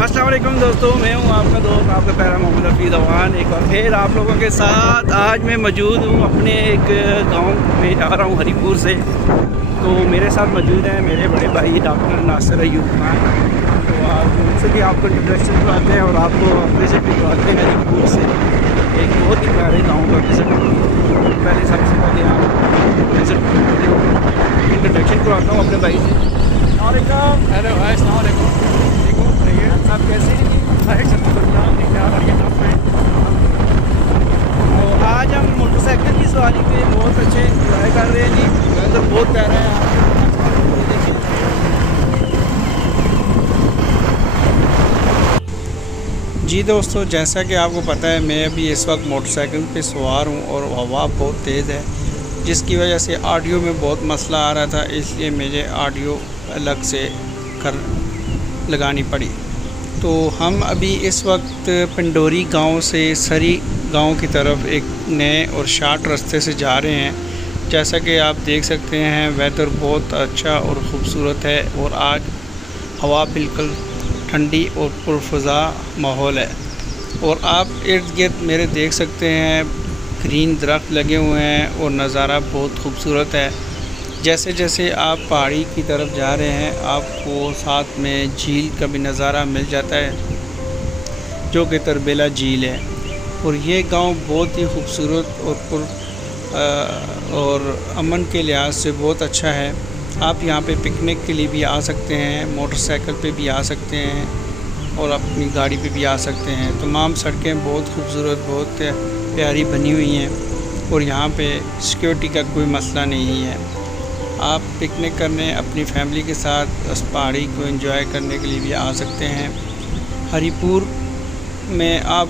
अस्सलाम वालेकुम दोस्तों, मैं हूं आपका दोस्त आपका प्यारा मोहम्मद हफीज़ अवान। एक बार फिर आप लोगों के साथ आज मैं मौजूद हूं अपने एक गांव में जा रहा हूं हरीपुर से। तो मेरे साथ मौजूद हैं मेरे बड़े भाई डॉक्टर नासिर अयूब खान। तो आप उनसे भी आपको इंट्रोडक्शन करवाते हैं और आपको विज़िट भी करवाते हैं हरीपुर से, एक बहुत ही प्यारे गाँव का विज़िट। पहले सबसे पहले आप विज़िट इंट्रोडक्शन करवाता हूँ अपने भाई से। हेलो भाई, अस्सलाम वालेकुम। आप कैसे हैं? तो आज हम मोटरसाइकिल की सवारी पे बहुत अच्छे इंजॉय कर रहे हैं जी। वेदर बहुत प्यारा है। जी दोस्तों, जैसा कि आपको पता है मैं अभी इस वक्त मोटरसाइकिल पे सवार हूँ और हवा बहुत तेज़ है, जिसकी वजह से ऑडियो में बहुत मसला आ रहा था, इसलिए मुझे ऑडियो अलग से लगानी पड़ी। तो हम अभी इस वक्त पंडोरी गांव से सरी गांव की तरफ एक नए और शार्ट रास्ते से जा रहे हैं। जैसा कि आप देख सकते हैं वेदर बहुत अच्छा और ख़ूबसूरत है और आज हवा बिल्कुल ठंडी और पुरफ़ज़ा माहौल है। और आप इर्द गिर्द मेरे देख सकते हैं ग्रीन दरख्त लगे हुए हैं और नज़ारा बहुत खूबसूरत है। जैसे जैसे आप पहाड़ी की तरफ जा रहे हैं आपको साथ में झील का भी नज़ारा मिल जाता है, जो कि तरबेला झील है। और ये गांव बहुत ही खूबसूरत और अमन के लिहाज से बहुत अच्छा है। आप यहाँ पे पिकनिक के लिए भी आ सकते हैं, मोटरसाइकिल पे भी आ सकते हैं और अपनी गाड़ी पे भी आ सकते हैं। तमाम सड़कें बहुत खूबसूरत बहुत प्यारी बनी हुई हैं और यहाँ पे सिक्योरिटी का कोई मसला नहीं है। आप पिकनिक करने अपनी फैमिली के साथ उस पहाड़ी को एंजॉय करने के लिए भी आ सकते हैं। हरीपुर में आप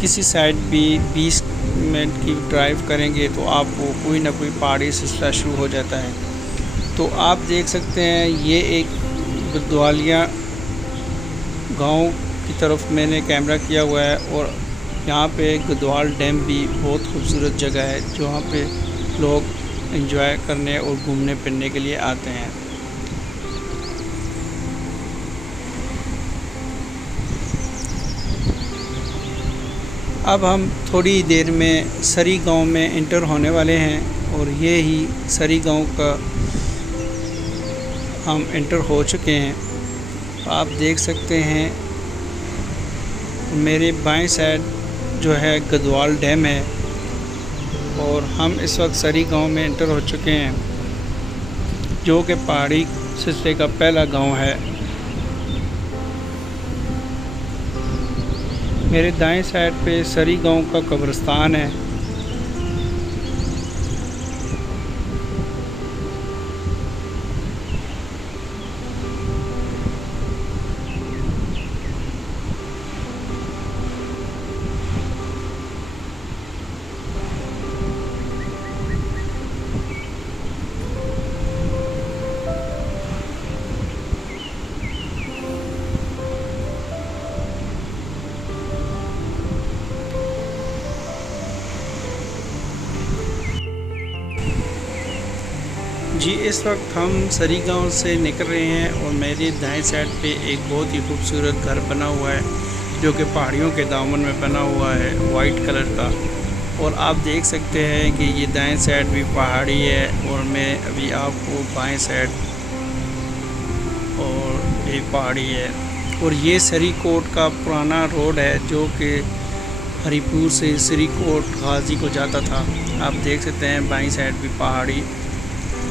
किसी साइड भी 20 मिनट की ड्राइव करेंगे तो आपको कोई ना कोई पहाड़ी सिलसिला शुरू हो जाता है। तो आप देख सकते हैं ये एक गदवालिया गांव की तरफ मैंने कैमरा किया हुआ है और यहाँ पे गदवाल डैम भी बहुत खूबसूरत जगह है, जहाँ पे लोग एंजॉय करने और घूमने फिरने के लिए आते हैं। अब हम थोड़ी देर में सरी गांव में एंटर होने वाले हैं और ये ही सरी गांव का हम एंटर हो चुके हैं। आप देख सकते हैं मेरे बाएं साइड जो है गदवाल डैम है और हम इस वक्त सरी गांव में एंटर हो चुके हैं, जो कि पहाड़ी सिलसिले का पहला गांव है। मेरे दाएं साइड पे सरी गांव का कब्रिस्तान है। जी इस वक्त हम सरी गांव से निकल रहे हैं और मेरे दाएं साइड पे एक बहुत ही खूबसूरत घर बना हुआ है, जो कि पहाड़ियों के दामन में बना हुआ है वाइट कलर का। और आप देख सकते हैं कि ये दाएं साइड भी पहाड़ी है और मैं अभी आपको बाएं साइड और एक पहाड़ी है। और ये सरी कोट का पुराना रोड है, जो कि हरीपुर से सरी कोट गाजी को जाता था। आप देख सकते हैं बाएं साइड भी पहाड़ी।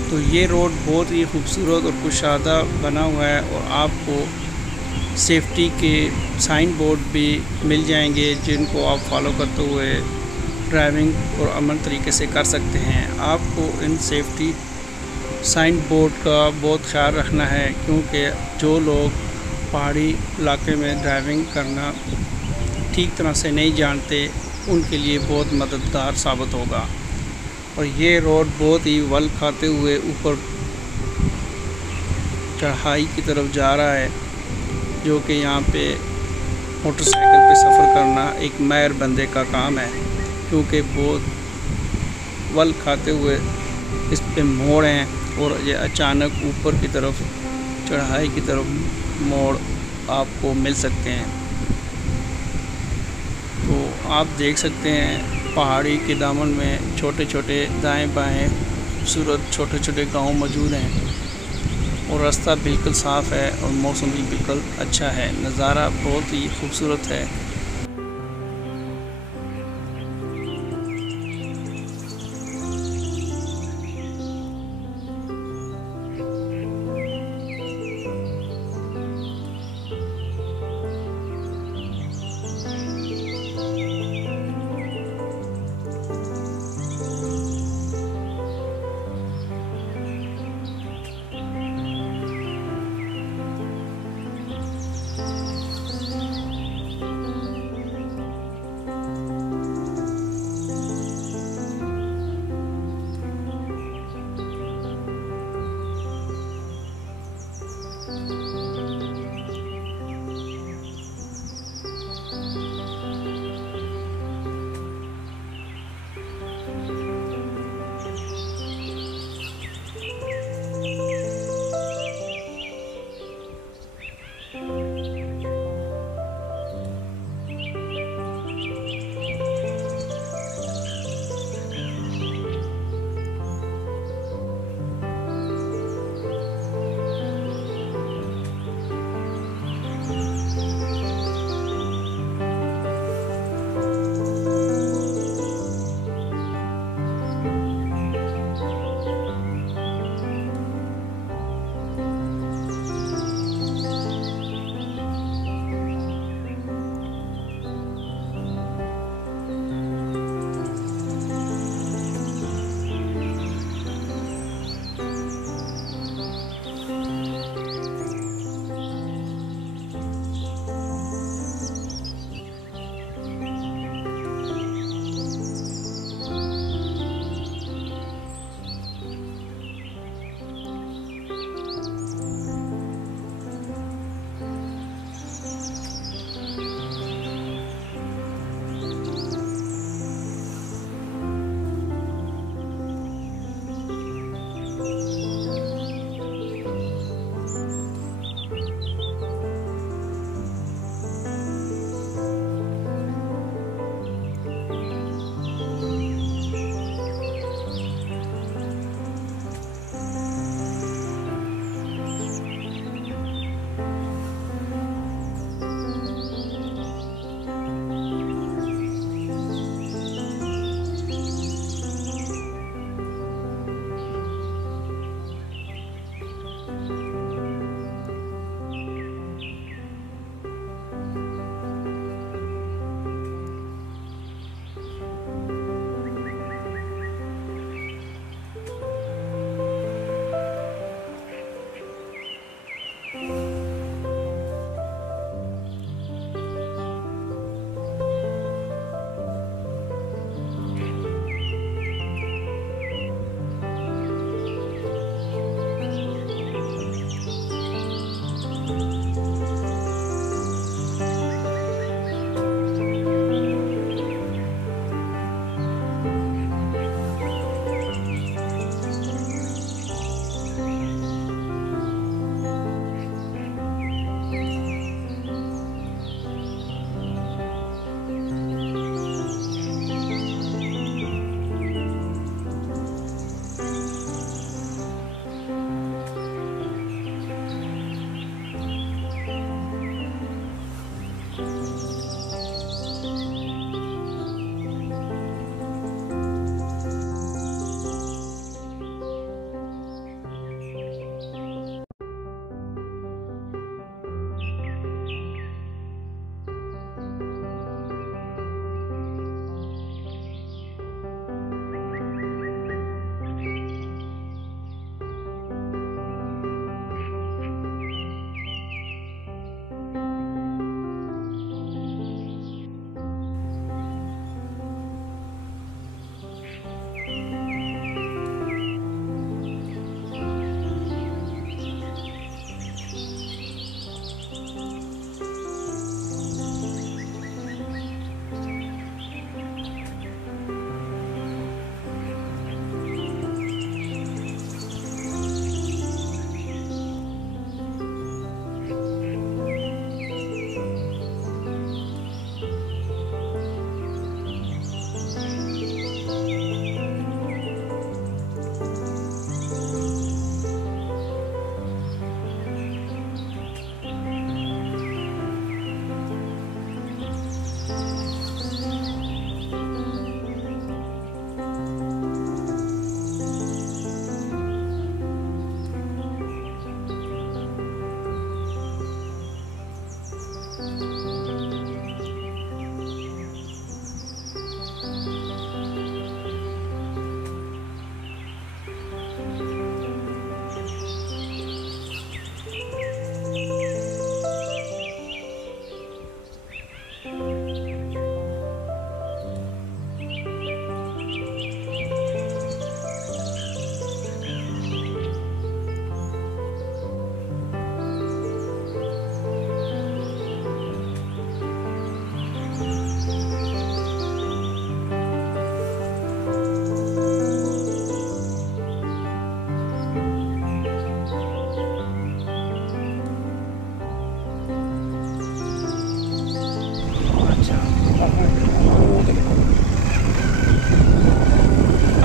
तो ये रोड बहुत ही खूबसूरत और कुशादा बना हुआ है और आपको सेफ्टी के साइन बोर्ड भी मिल जाएंगे, जिनको आप फॉलो करते हुए ड्राइविंग और अमन तरीके से कर सकते हैं। आपको इन सेफ्टी साइन बोर्ड का बहुत ख्याल रखना है, क्योंकि जो लोग पहाड़ी इलाके में ड्राइविंग करना ठीक तरह से नहीं जानते उनके लिए बहुत मददगार साबित होगा। और ये रोड बहुत ही वल खाते हुए ऊपर चढ़ाई की तरफ जा रहा है, जो कि यहाँ पे मोटरसाइकिल पे सफ़र करना एक माहिर बंदे का काम है, क्योंकि बहुत वल खाते हुए इस पे मोड़ हैं और ये अचानक ऊपर की तरफ चढ़ाई की तरफ मोड़ आपको मिल सकते हैं। तो आप देख सकते हैं पहाड़ी के दामन में छोटे छोटे दाएं बाएं खूबसूरत छोटे छोटे गांव मौजूद हैं और रास्ता बिल्कुल साफ़ है और मौसम भी बिल्कुल अच्छा है। नज़ारा बहुत ही खूबसूरत है।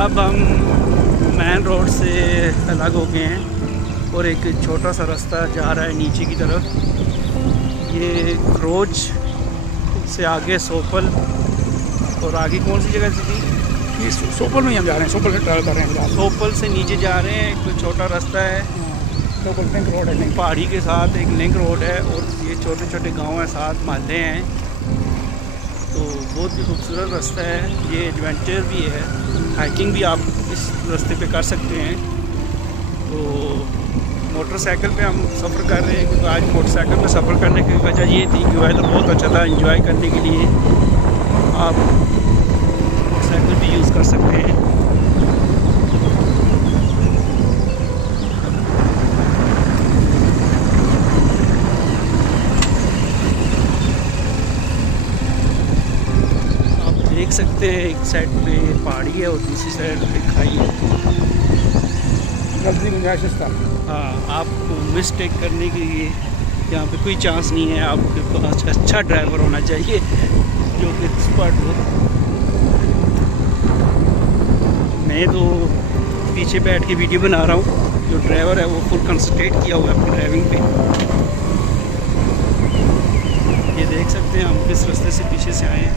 अब हम मेन रोड से अलग हो गए हैं और एक छोटा सा रास्ता जा रहा है नीचे की तरफ। ये खरोज से आगे सोपल, और आगे कौन सी जगह से थी? ये सोपल में ही हम जा रहे हैं, सोपल से ट्रैवल कर रहे हैं। सोपल से नीचे जा रहे हैं, एक छोटा रास्ता है, सोपल लिंक रोड है, पहाड़ी के साथ एक लिंक रोड है, और ये छोटे छोटे गांव हैं, साथ मोहल्ले हैं। तो बहुत ही खूबसूरत रास्ता है, ये एडवेंचर भी है, हाइकिंग भी आप इस रास्ते पे कर सकते हैं। तो मोटरसाइकिल पे हम सफ़र कर रहे हैं, क्योंकि आज मोटरसाइकिल पे सफ़र करने की वजह ये थी कि वेदर बहुत अच्छा था। एंजॉय करने के लिए आप मोटरसाइकिल भी यूज़ कर सकते हैं। देख सकते हैं एक साइड पे पहाड़ी है और दूसरी साइड पे खाई है। जल्दी गुंजाइश था। हाँ, आपको मिस्टेक करने के लिए यहाँ पे कोई चांस नहीं है। आपके पास अच्छा ड्राइवर होना चाहिए जो कि एक्सपर्ट हो। मैं तो पीछे बैठ के वीडियो बना रहा हूँ, जो ड्राइवर है वो फुल कंसंट्रेट किया हुआ है अपनी ड्राइविंग पे। ये देख सकते हैं हम किस रास्ते से पीछे से आए हैं।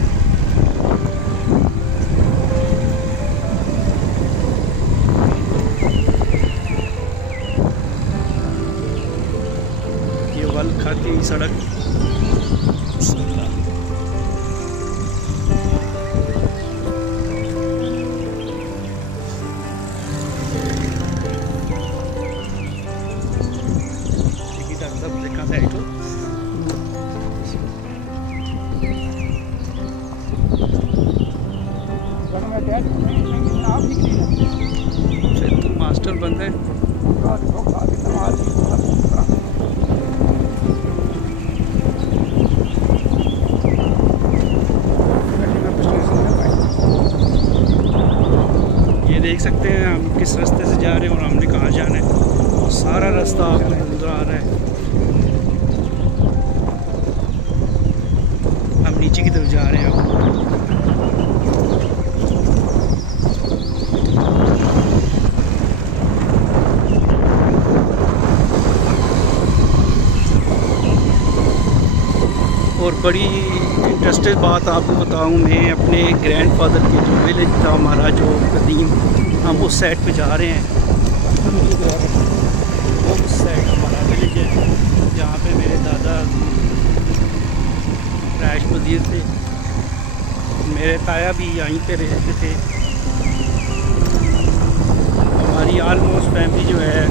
वल खाती हुई सड़क, फिर तो मास्टर बंद है। देख सकते हैं हम किस रास्ते से जा रहे हैं और हमने कहाँ जाना है। सारा रास्ता आपको नजर आ रहा है। हम नीचे की तरफ जा रहे हैं। और बड़ी इंटरेस्टेड बात आपको बताऊं, मैं अपने ग्रैंडफादर के जो विलेज था हमारा जो कदीम, हम उस साइड पे जा रहे हैं। वो उस साइड हमारा विलेज है जहाँ पे मेरे दादा रैश पजीर थे। मेरे ताया भी यहीं पे रहते थे। हमारी आलमोस्ट फैमिली जो है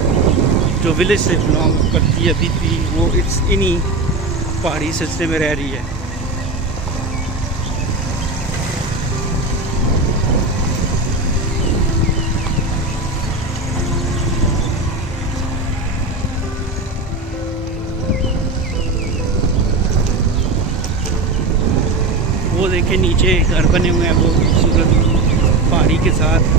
जो विलेज से बिलोंग करती है अभी भी, वो इन्हीं पहाड़ी सिलसिले में रह रही है। वो देखे नीचे घर बने हुए हैं, वो खूबसूरत पहाड़ी के साथ।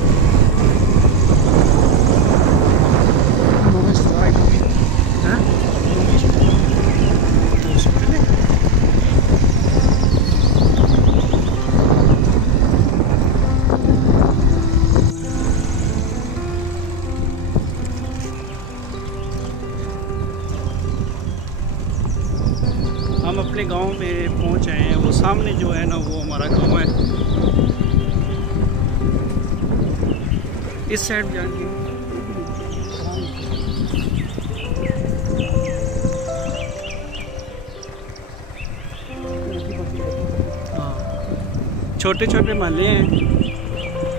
हम अपने गांव में पहुंच आए हैं। वो सामने जो है ना, वो हमारा गांव है। इस साइड जाएंगे। हाँ, छोटे छोटे महल्ले हैं,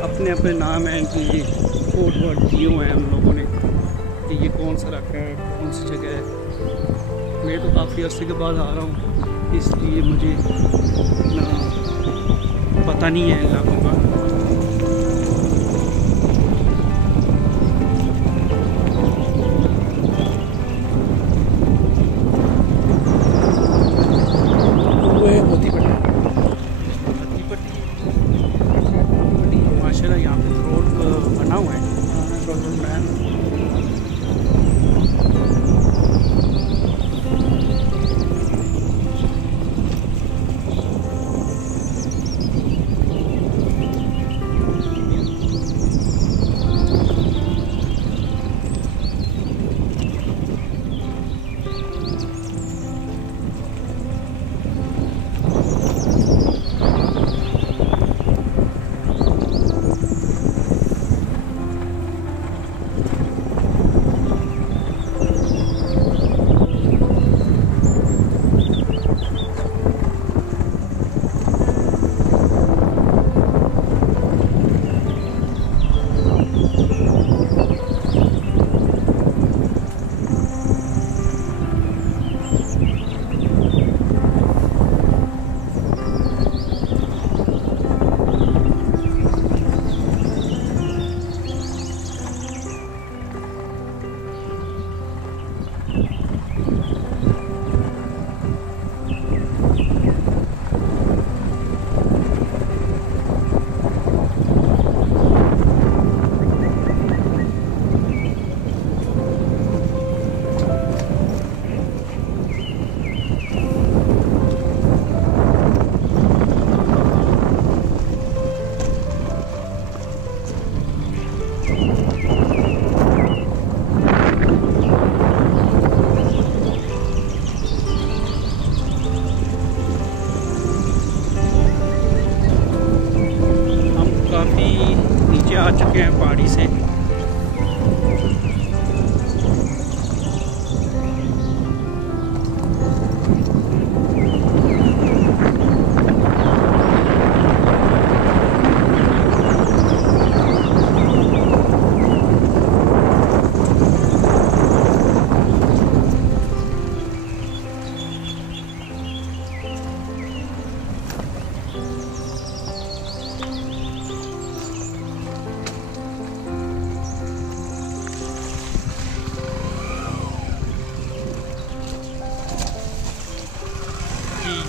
अपने अपने नाम हैं, इनकी कोड वर्ड दिए हुए हैं हम लोगों ने कि ये कौन सा रखा है, कौन सी जगह है। मैं तो काफ़ी अर्से के बाद आ रहा हूँ, इसलिए मुझे ना पता नहीं है इलाकों का। मोती पट्टी माशाल्लाह यहाँ पे तो रोड बना हुआ है।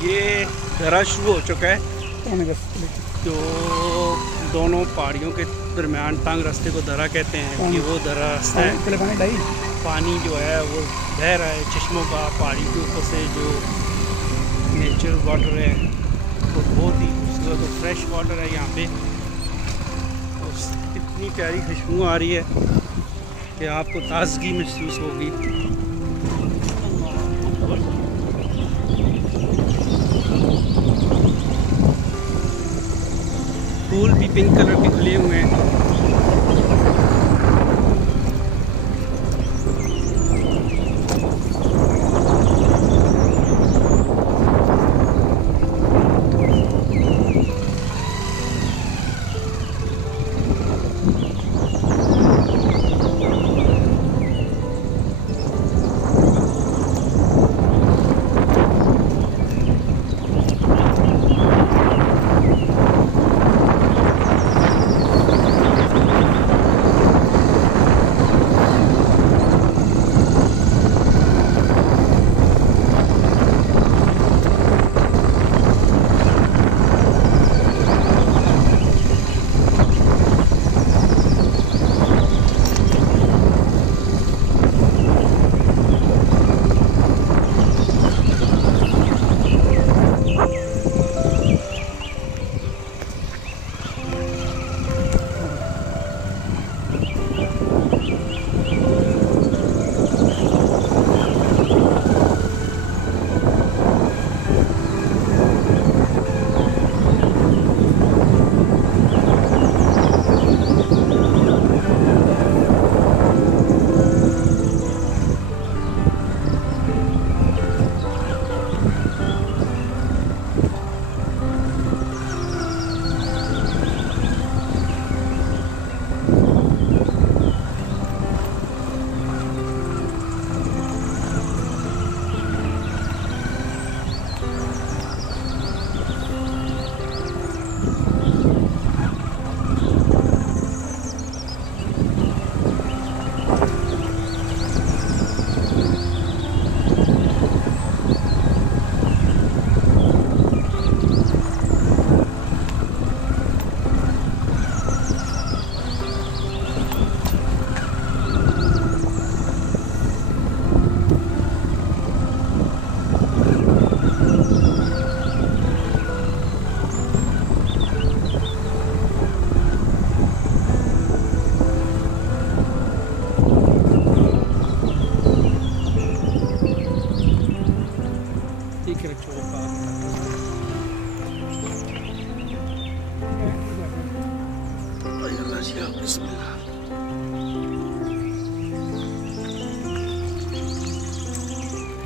ये दरा शुरू हो चुका है, तो जो दोनों पहाड़ियों के दरमियान तंग रास्ते को दरा कहते हैं। ये वो दरा रास्ता है। पानी जो है वो बह रहा है चश्मों का, पहाड़ी के ऊपर से जो नेचुरल वाटर है वो बहुत ही खूबसूरत और फ्रेश वाटर है यहाँ पे। और इतनी प्यारी खुशबू आ रही है कि आपको ताजगी महसूस होगी। फूल भी पिंक कलर के खिले हुए हैं।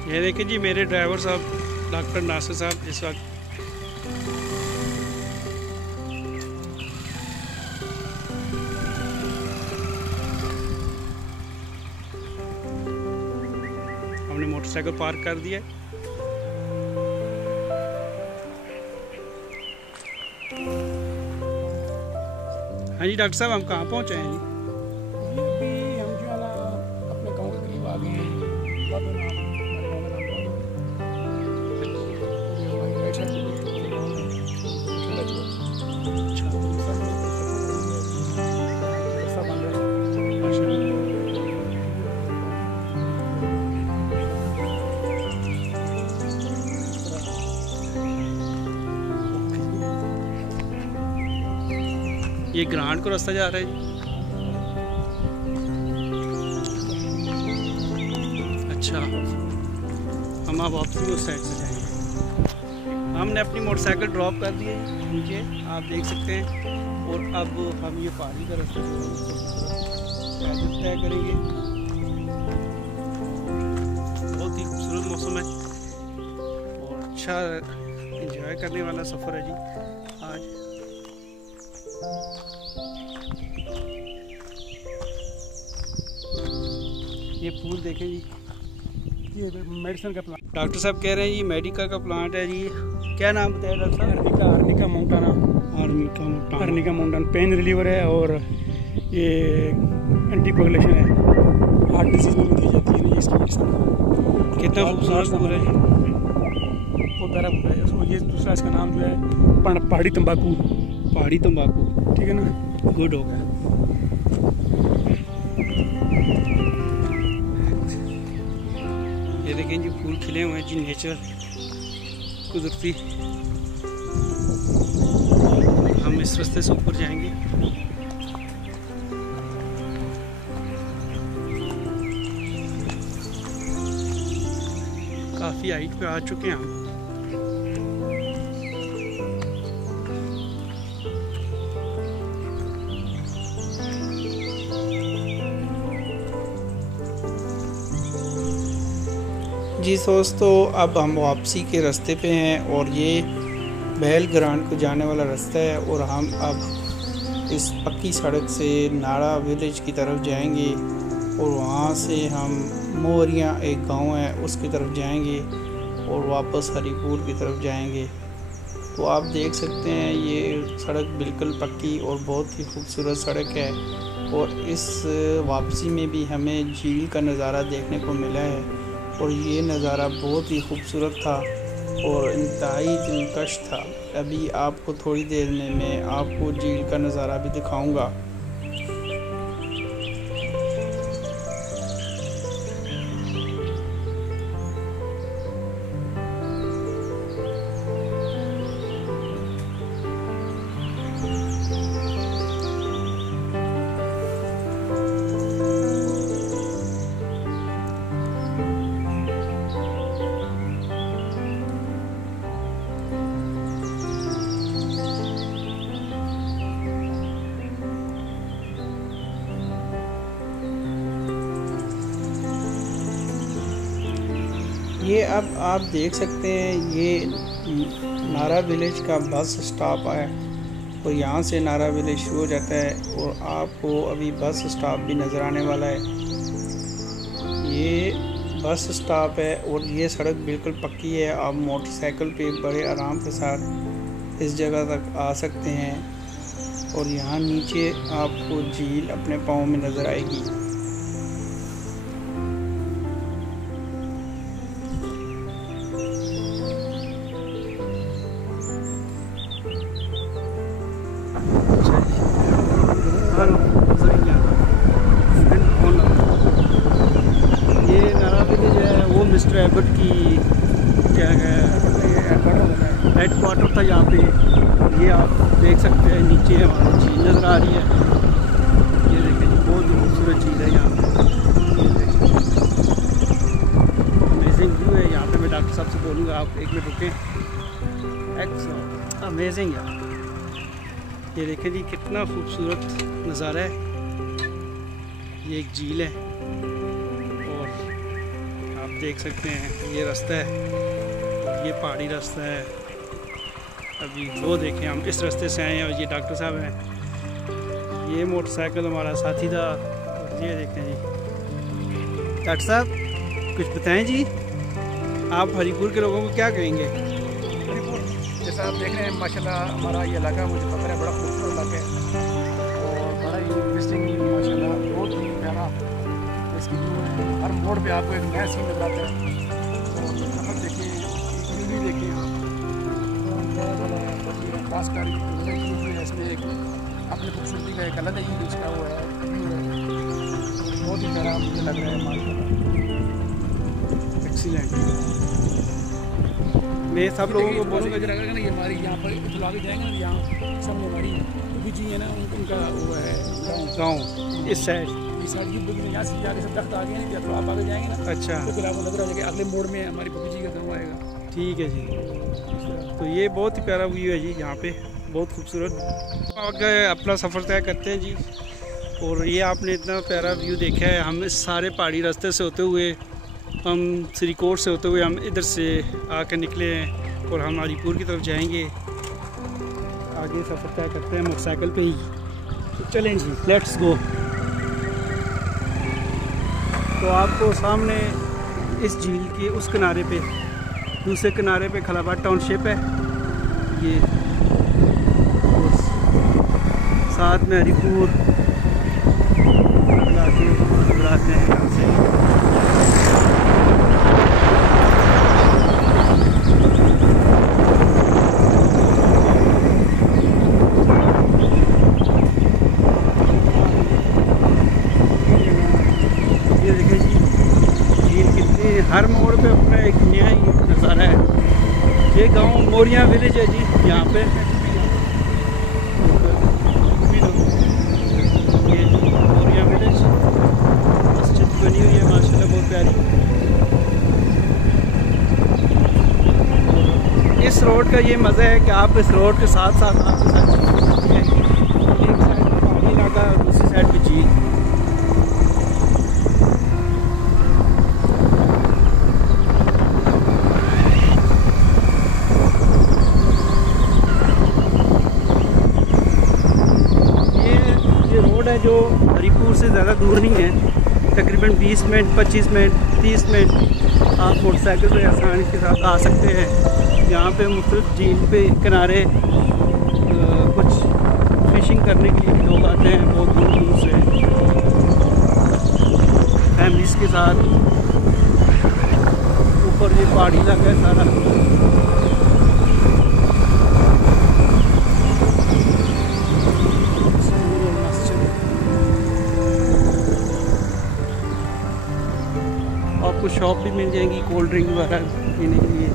ये देखिए जी मेरे ड्राइवर साहब डॉक्टर नासिर साहब इस वक्त हमने मोटरसाइकिल पार्क कर दिया। हाँ जी डॉक्टर साहब हम कहाँ पहुँचे हैं जी? हम जो है ना अपने गांव के करीब आ गए हैं। ये ग्रांड को रास्ता जा रहा है जी। अच्छा हम अब वापसी उस साइड से जाएंगे। हमने अपनी मोटरसाइकिल ड्रॉप कर दी है नीचे, आप देख सकते हैं। और अब हम ये पहाड़ी का रास्ता पैदल तय करेंगे। बहुत ही खूबसूरत मौसम है और अच्छा एंजॉय करने वाला सफ़र है जी आज। ये फूल देखें जी, ये मेडिसिन का प्लांट। डॉक्टर साहब कह रहे हैं ये मेडिका का प्लांट है जी। क्या नाम बताया डॉक्टर साहब? Arnica montana. Arnica montana pain reliever है और ये एंटी कोगुलेशन है, हार्ट डिजीज में दी जाती है इसकी मेडिसिन। कितना खूबसूरत फूल है जी। बहुत प्यारा है उसको। ये दूसरा इसका नाम जो है पहाड़ी तंबाकू। पहाड़ी तंबाकू, ठीक है ना, गुड हो गया। ये देखें जी फूल खिले हुए हैं जी, नेचुरल कुदरती। हम इस रास्ते से ऊपर जाएंगे। काफ़ी हाइट पे आ चुके हैं हम। जी दोस्तों, अब हम वापसी के रास्ते पे हैं और ये बहल ग्रांड को जाने वाला रास्ता है और हम अब इस पक्की सड़क से नाड़ा विलेज की तरफ जाएंगे और वहाँ से हम मोरियाँ एक गांव है उसकी तरफ जाएंगे और वापस हरिपुर की तरफ जाएंगे। तो आप देख सकते हैं ये सड़क बिल्कुल पक्की और बहुत ही खूबसूरत सड़क है और इस वापसी में भी हमें झील का नज़ारा देखने को मिला है और ये नज़ारा बहुत ही खूबसूरत था और इंतहाई दिलकश था। अभी आपको थोड़ी देर में मैं आपको झील का नज़ारा भी दिखाऊंगा। ये अब आप देख सकते हैं ये नारा विलेज का बस स्टॉप है और यहाँ से नारा विलेज शुरू हो जाता है और आपको अभी बस स्टॉप भी नज़र आने वाला है। ये बस स्टॉप है और ये सड़क बिल्कुल पक्की है। आप मोटरसाइकिल पे बड़े आराम के साथ इस जगह तक आ सकते हैं और यहाँ नीचे आपको झील अपने पाँव में नज़र आएगी। ये नारा विलेज है वो मिस्टर एबट की क्या है हेड क्वार्टर था यहाँ पे। ये आप देख सकते हैं नीचे हमारी झील नज़र आ रही है। ये देखें जी बहुत ही खूबसूरत झील है यहाँ पे। अमेजिंग व्यू है यहाँ पे। मैं डॉक्टर साहब से बोलूँगा आप एक मिनट रुकें। एक्चुअली अमेजिंग यार, ये देखें जी कितना खूबसूरत नज़ारा है। ये एक झील है और आप देख सकते हैं ये रास्ता है, ये पहाड़ी रास्ता है। अभी वो देखें हम इस रास्ते से आए हैं और ये डॉक्टर साहब हैं। ये मोटरसाइकिल हमारा साथी था और ये देखें जी डॉक्टर साहब कुछ बताएं जी, आप हरिपुर के लोगों को क्या कहेंगे? जैसा आप देख रहे हैं माशाल्लाह हमारा ये इलाका मुझे पता है बड़ा खूबसूरत इलाका है और बड़ा ही इंटरेस्टिंग माशाल्लाह बहुत ही प्यारा। इसकी हर मोड़ पे आपको एक नया सीन नजर आता है और सफर देखिए, ग्रीनरी देखिए आप, खासकर इसमें एक अपनी खूबसूरती का एक अलग ही इसका वो है, बहुत ही प्यारा मुझे लग रहा है माशाल्लाह। एक्सीलेंट। मैं सब लोगों को बोलूँगा अगर ना ये हमारी यहाँ पर चला के जाएंगे ना, यहाँ सब हमारी जी है ना उनका वो है गाँव इस साइड की बुगी यहाँ से जाके सब तख्त आ गए हैं। तो आप आगे जाएंगे ना, अच्छा, तो फिर आपको नजर आ जाएगा अगले मोड़ में हमारी बुगी जी का गाँव आएगा। ठीक है जी। तो ये बहुत ही प्यारा व्यू है जी यहाँ पे, बहुत खूबसूरत। आगे अपना सफ़र तय करते हैं जी। और ये आपने इतना प्यारा व्यू देखा है। हम इस सारे पहाड़ी रास्ते से होते हुए, हम श्रीकोट से होते हुए हम इधर से आकर निकले हैं और हम हरिपुर की तरफ जाएंगे। आगे सफ़र तय करते हैं मोटरसाइकिल पे ही। तो चलें जी, लेट्स गो। तो आपको सामने इस झील के उस किनारे पे, दूसरे किनारे पे खलाबाद टाउनशिप है ये, साथ में हरिपुर बुलाते हैं यहाँ से। हर मोड़ पे अपना एक नया ही नज़ारा है। ये गांव मोरिया विलेज है जी, यहाँ पे ये मोरिया विलेज, मस्जिद बनी हुई है माशाल्लाह बहुत प्यारी। इस रोड का ये मज़ा है कि आप इस रोड के साथ साथ आपके साथ एक साइड पर पहाड़ी इलाका है और दूसरी साइड पर झील। ये रोड है जो हरिपुर से ज़्यादा दूर नहीं है, तकरीबन 20 मिनट 25 मिनट 30 मिनट आप मोटरसाइकिल पर आसानी के साथ आ सकते हैं। यहाँ पे मुख्तलिफ झील पे किनारे कुछ फिशिंग करने के लिए लोग आते हैं बहुत दूर दूर से फैमिलीज़ के साथ। ऊपर ये पहाड़ी इलाका है सारा। आपको शॉप भी मिल जाएंगी कोल्ड ड्रिंक वगैरह पीने के लिए।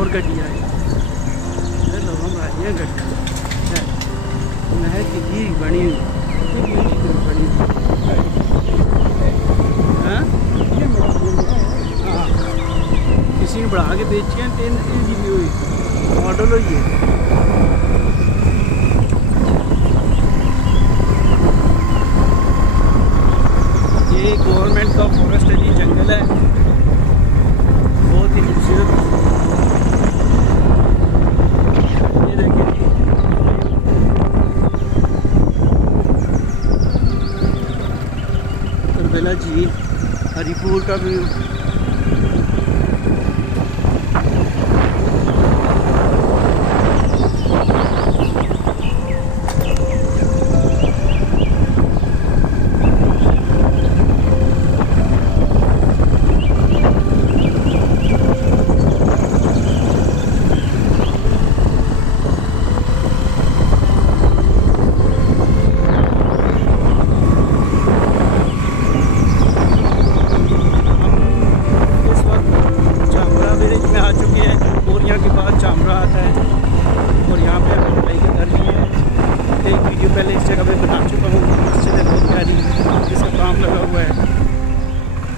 और गड्डियाँ लोगों में गड्डियाँ नहर की गिरी बनी बनी हाँ किसी ने बढ़ा के बेची है ट्रेन गिरी हुई मॉडल हुई है। ये गवर्नमेंट का फॉरेस्ट है जी, जंगल है बहुत ही खूबसूरत। हरीपुर का व्यू। चामरा आता है और यहाँ पे हमारे भाई का घर भी है। एक वीडियो पहले इस जगह पे बना चुका हूँ। मस्जिद है बहुत प्यारी, जिसका काम लगा हुआ है।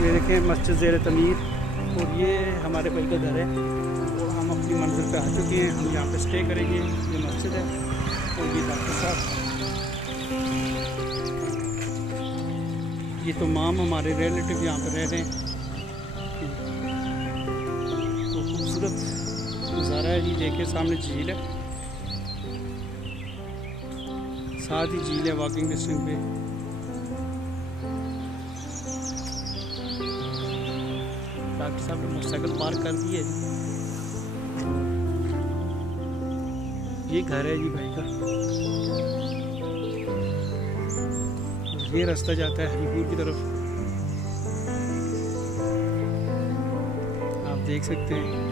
ये देखें मस्जिद ज़ेर तमीर और ये हमारे भाई का घर है और हम अपनी मंजिल पे आ चुके हैं। हम यहाँ पे स्टे करेंगे। ये मस्जिद है और ये डॉक्टर साहब, ये तमाम हमारे रिलेटिव यहाँ पर रह रहे हैं। तो खूबसूरत नज़ारा है जी। देखिए सामने झील है, साथ ही झील है वॉकिंग डिस्टेंस पे। डॉक्टर साहब ने मोटरसाइकिल पार्क कर दी है। ये घर है जी भाई का। ये रास्ता जाता है हरीपुर की तरफ, आप देख सकते हैं।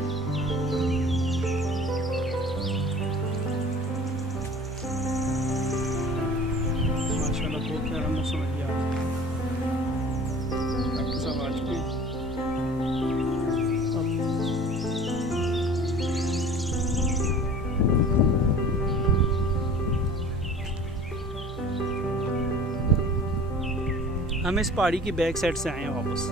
माशाल्लाह बहुत प्यारा मौसम है यार। डॉक्टर साहब आ चुके हैं। हम इस पहाड़ी की बैक साइड से आए हैं वापस।